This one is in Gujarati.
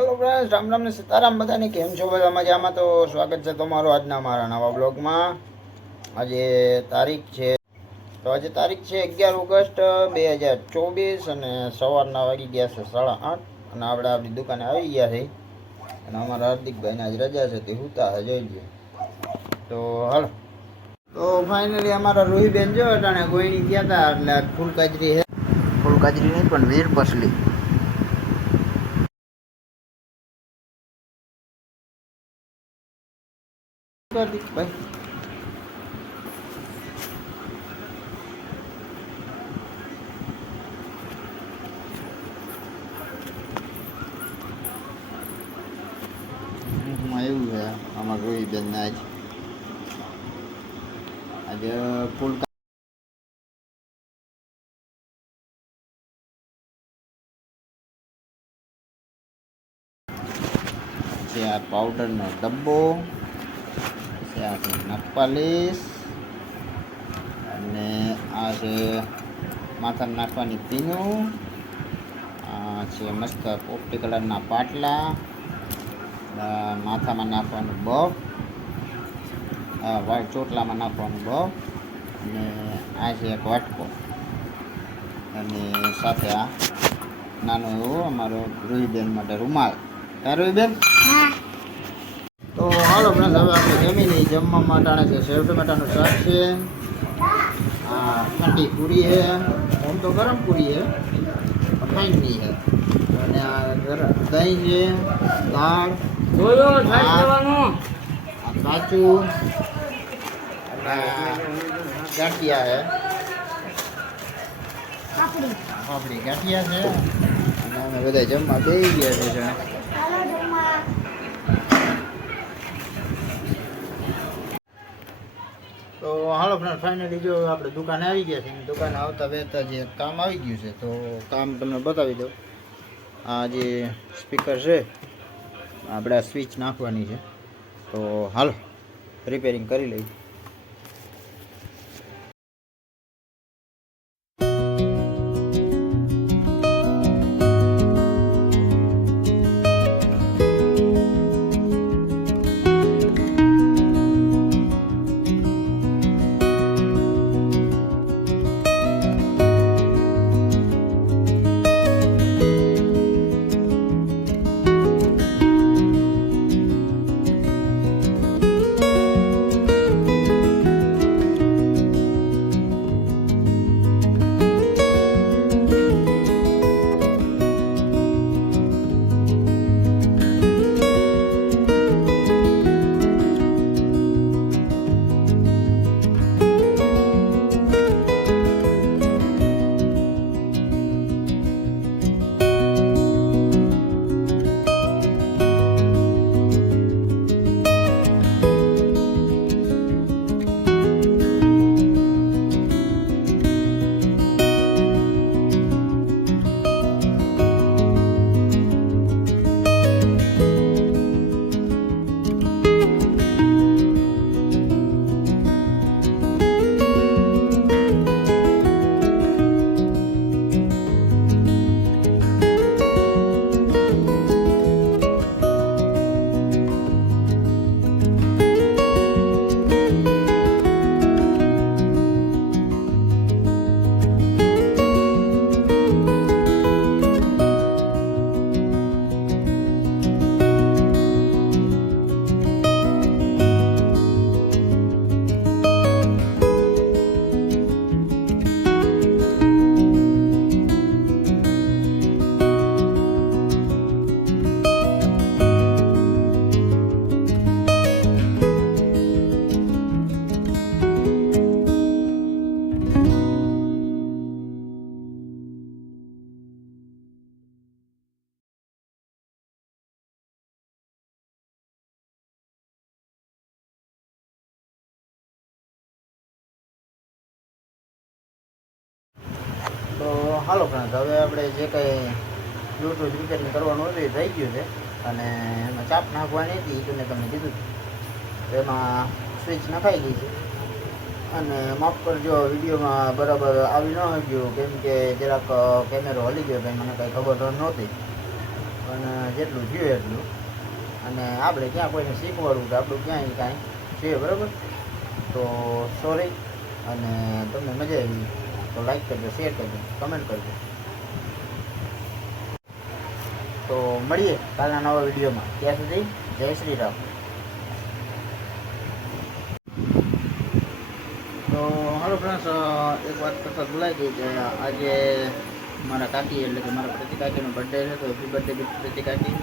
हेलो फ्रेंड्स, राम राम ने सीताराम बधाने केम छो बधा मजामां। तो स्वागत है तमारो आजना मारा नवा ब्लॉग में। आज तारीख है तो आज तारीख है 11 ऑगस्ट 2024 અને સવારના વાગી ગયા છે 8:30 અને આપણે આપણી દુકાને આવી ગયા છે અને અમારા હાર્દિકભાઈને આજ રજા છે તે હુતા છે જોઈ લ્યો। તો હાલો તો ફાઇનલી અમારા રોહીબેન જો અટાણે ગોયણી ગયા હતા એટલે ફૂલકાજરી છે, ફૂલકાજરી નહીં પણ વીર પસલી ભાઈ। એવું છે અમારા રોહીબેન ને આજે ફૂલ આ પાવડરનો ડબ્બો છે, આ છે નખપાલીશ અને આ છે માથામાં નાખવાની પીનું, આ છે મસ્ત પોપટી કલરના પાટલા, માથામાં નાખવાનું બફ, વાળ ચોટલામાં નાખવાનું બફ અને આ છે એક વાટકો અને સાથે આ નાનો એવો અમારો રૂહીબેન માટે રૂમાલ। હા રૂહીબેન, તો હાલો ફ્રેન્ડ હવે આપણે જમી લઈએ। જમવા માટે છે સેવ ટમેટાનું શાક છે, આ ઠંડી પૂરી છે, આમ તો ગરમ પૂરી છે ઠંડી છે અને આ દહીં છે, દાળ, કાચું, ગાંઠિયા છે, પાપડી ગાંઠિયા છે અને અમે બધા જમવા બેસી ગયા છે। તો હાલો ફ્રેન્ડ ફાઇનલી જો આપણે દુકાને આવી ગયા છે, દુકાને આવતા વહેતા જે કામ આવી ગયું છે તો કામ તમને બતાવી દઉં। આ જે સ્પીકર છે આપણે આ સ્વિચ નાખવાની છે, તો હાલો રિપેરિંગ કરી લઈએ। તો હાલો ફ્રેન્ડ હવે આપણે જે કંઈ બ્લૂટૂથ રિપેરિંગ કરવાનું હતું એ થઈ ગયું છે અને એમાં ચાપ નાખવાની હતી એ તો મેં તમને કીધું, એમાં સ્વિચ નખાઈ ગઈ છે અને માફ કરજો વિડીયોમાં બરાબર આવી ન શક્યું કેમ કે જરાક કેમેરો હલી ગયો ભાઈ, મને કંઈ ખબર નહોતી। અને જેટલું થયું એટલું. અને આપણે ક્યાં કોઈને શીખવાડવું કે આપણું ક્યાંય કાંઈ છે, બરાબર. તો સોરી. અને તમને મજા આવી તો લાઈક કરજો, શેર કરજો, કમેન્ટ કરજો. તો મળીએ કાલના નવા વિડીયોમાં. ત્યાં સુધી જય શ્રી રામ. તો હાલો ફ્રેન્ડ્સ, એક વાત કરતાં ભૂલાઈ ગઈ કે આજે મારા કાકી એટલે કે મારા પ્રતિ કાકીનો બર્થડે છે. તો હેપી બર્થડે પ્રતિ કાકી.